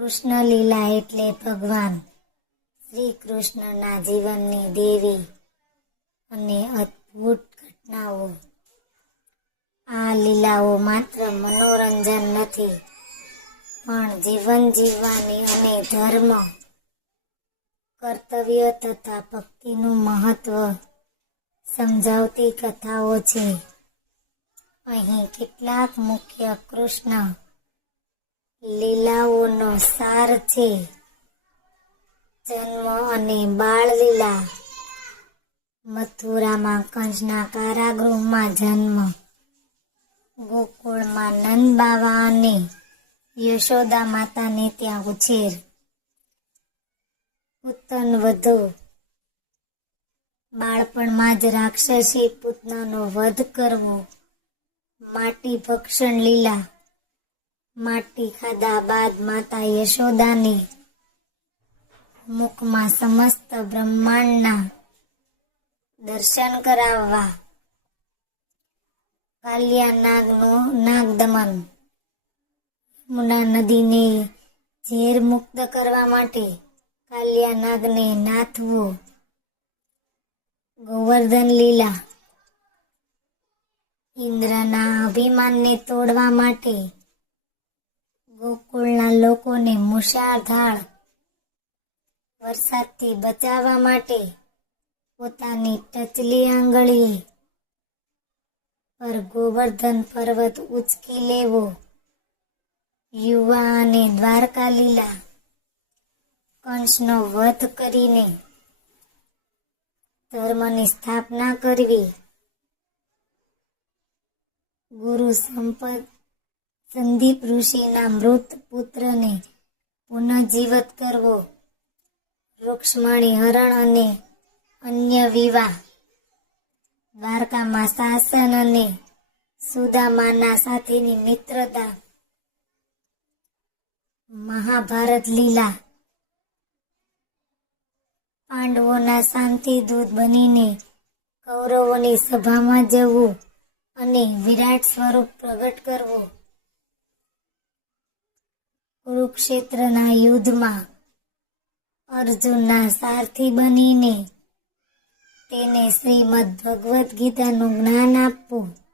કૃષ્ણ લીલા એટલે ભગવાન શ્રી કૃષ્ણના જીવનની દેવી અને અદ્ભુત ઘટનાઓ. આ લીલાઓ માત્ર મનોરંજન નથી, પણ જીવન જીવવાની અને ધર્મ, કર્તવ્ય તથા ભક્તિનું મહત્વ સમજાવતી કથાઓ છે. અહીં કેટલાક મુખ્ય કૃષ્ણ લીલાઓનો સાર છે. જન્મ અને બાળલીલા. મથુરામાં કંસના કારાગૃહમાં જન્મ. ગોકુળમાં નંદ બાવા અને યશોદા માતાને ત્યાં ઉછેર. પૂતન વધુ. બાળપણમાં જ રાક્ષસી પૂતનાનો વધ કરવો. માટી ભક્ષણ લીલા. માટી ખાધા બાદ માતા યશોદાને મુખમાં સમસ્ત બ્રહ્માંડના દર્શન કરાવવા. કાલિયા નાગનો નાગદમન. યમુના નદીને ઝેર મુક્ત કરવા માટે કાલિયા નાગને નાથવું. ગોવર્ધન લીલા. ઇન્દ્રના અભિમાનને તોડવા માટે ગોકુળના લોકોને મુશળધાર વરસાદથી બચાવવા માટે પોતાની ટચલી આંગળીએ પર ગોવર્ધન પર્વત ઉચકી લેવો. યુવા અને દ્વારકા લીલા. કંસનો વધ કરીને ધર્મની સ્થાપના કરવી. ગુરુ સંદીપ ઋષિના મૃત પુત્રને પુનઃજીવિત કરવો. રૂક્ષ્મણી હરણ અને અન્ય વિવાહ. દ્વારકામાં શાસન અને સુદામાના સાથેની મિત્રતા. મહાભારત લીલા. પાંડવોના શાંતિદૂત બનીને કૌરવોની સભામાં જવું અને વિરાટ સ્વરૂપ પ્રગટ કરવો. કુરુક્ષેત્રના યુદ્ધમાં અર્જુનના સારથી બનીને તેને શ્રીમદ ભગવદ્ ગીતાનું જ્ઞાન આપવું.